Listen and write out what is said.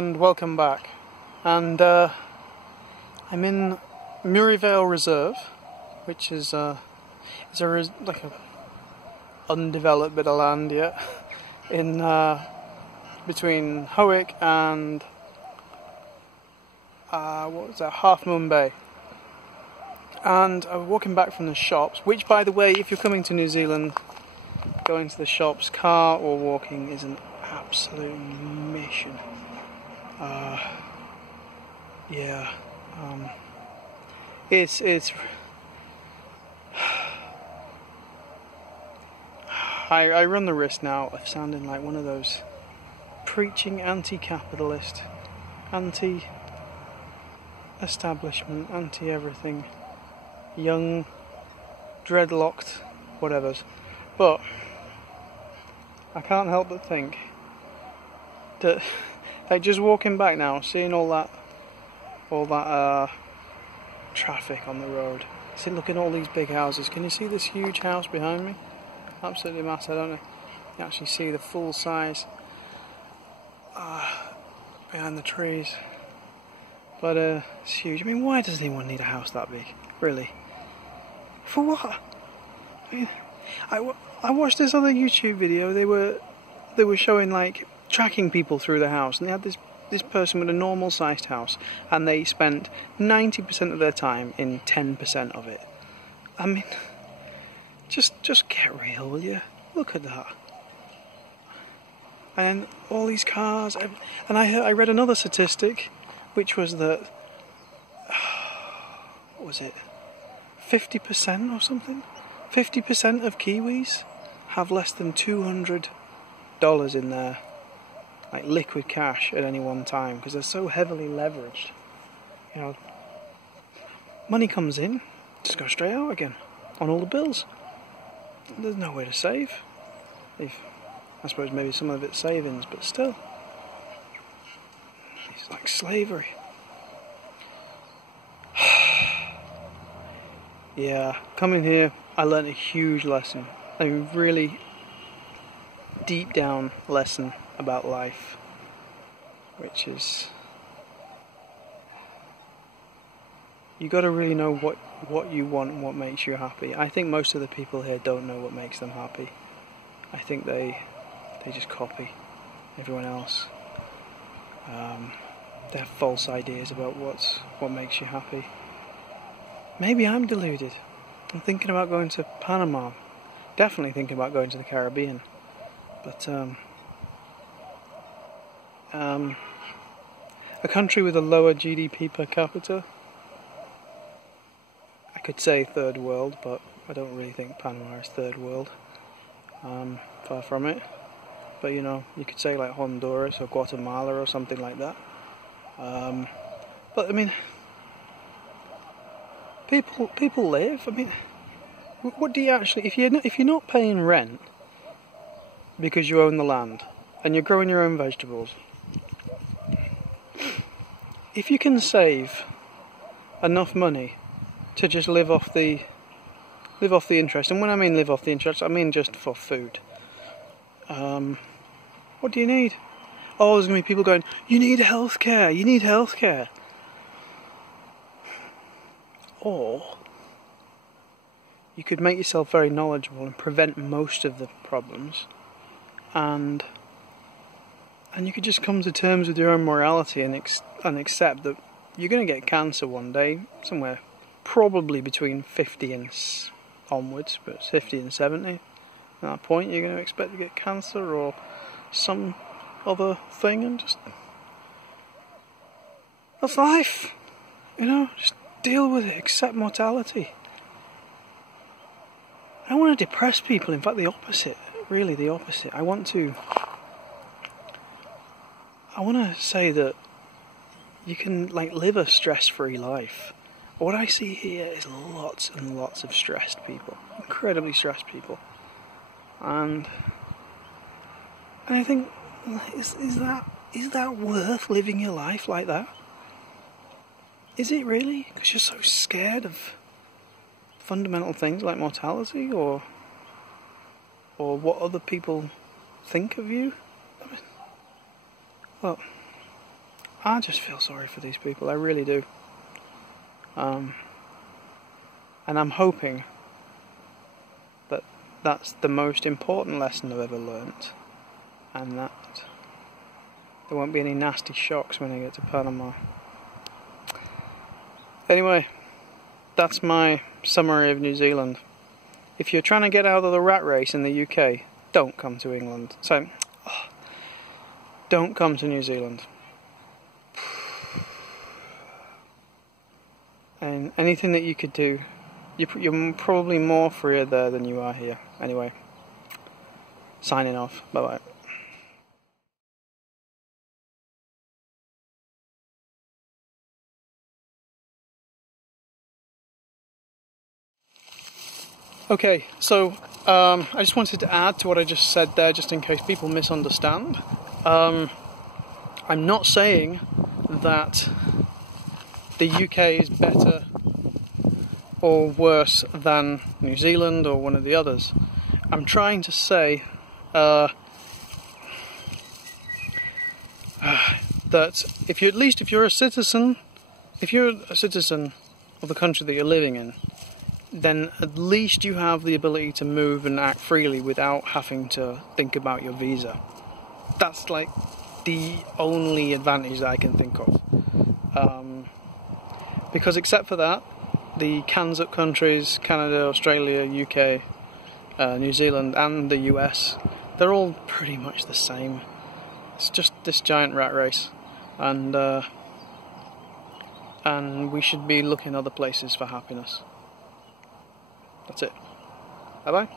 and welcome back. And I'm in Murrayvale Reserve, which is like a undeveloped bit of land yet in between Howick and Half Moon Bay. And I'm walking back from the shops, which, by the way, if you're coming to New Zealand, going to the shops, car or walking, is an absolute mission. It's I run the risk now of sounding like one of those preaching anti-capitalist, anti-establishment, anti-everything, young, dreadlocked whatevers. But I can't help but think that, like, just walking back now, seeing all that traffic on the road. See, look at all these big houses. Can you see this huge house behind me? Absolutely massive. I don't know. You can actually see the full size behind the trees. But it's huge. I mean, why does anyone need a house that big? Really? For what? I mean, I watched this other YouTube video. They were showing, like, tracking people through the house, and they had this person with a normal sized house, and they spent 90% of their time in 10% of it. I mean, just get real, will you? Look at that. And all these cars, and I read another statistic, which was that, what was it, 50% or something? 50% of Kiwis have less than $200 in their, like, liquid cash at any one time, because they're so heavily leveraged. You know, money comes in, just goes straight out again on all the bills. There's nowhere to save. I suppose maybe some of it's savings, but still, it's like slavery. Yeah, coming here, I learned a huge lesson, a really deep down lesson about life, which is, you got to really know what you want and what makes you happy. I think most of the people here don't know what makes them happy. I think they just copy everyone else. They have false ideas about what makes you happy. Maybe I'm deluded. I'm thinking about going to Panama. Definitely thinking about going to the Caribbean. But a country with a lower GDP per capita. I could say third world, but I don't really think Panama is third world. Far from it. But, you know, you could say like Honduras or Guatemala or something like that. But I mean, people live. I mean, what do you actually, if you're not paying rent because you own the land and you're growing your own vegetables, if you can save enough money to just live off the interest, and when I mean live off the interest, I mean just for food, what do you need? Oh, there's going to be people going, you need healthcare. Or you could make yourself very knowledgeable and prevent most of the problems, and you could just come to terms with your own morality and accept that you're going to get cancer one day, somewhere probably between 50 and onwards, but 50 and 70. At that point, you're going to expect to get cancer or some other thing, and just, that's life. You know, just deal with it, accept mortality. I don't want to depress people, in fact the opposite, really the opposite. I want to say that you can, like, live a stress-free life. What I see here is lots and lots of stressed people, incredibly stressed people. And I think, is that worth living your life like that? Is it really? Because you're so scared of fundamental things like mortality or what other people think of you? I mean, well, I just feel sorry for these people, I really do. And I'm hoping that that's the most important lesson I've ever learnt, and that there won't be any nasty shocks when I get to Panama. Anyway, that's my summary of New Zealand. If you're trying to get out of the rat race in the UK, don't come to England. Don't come to New Zealand. And anything that you could do, you're probably more freer there than you are here. Anyway, signing off. Bye bye. Okay, so I just wanted to add to what I just said there, just in case people misunderstand. I'm not saying that the UK is better or worse than New Zealand or one of the others. I'm trying to say that if you're a citizen of the country that you're living in, then at least you have the ability to move and act freely without having to think about your visa. That's like the only advantage that I can think of. Because except for that, the CANZUK countries, Canada, Australia, UK, New Zealand and the US, they're all pretty much the same. It's just this giant rat race, and we should be looking other places for happiness. That's it. Bye bye.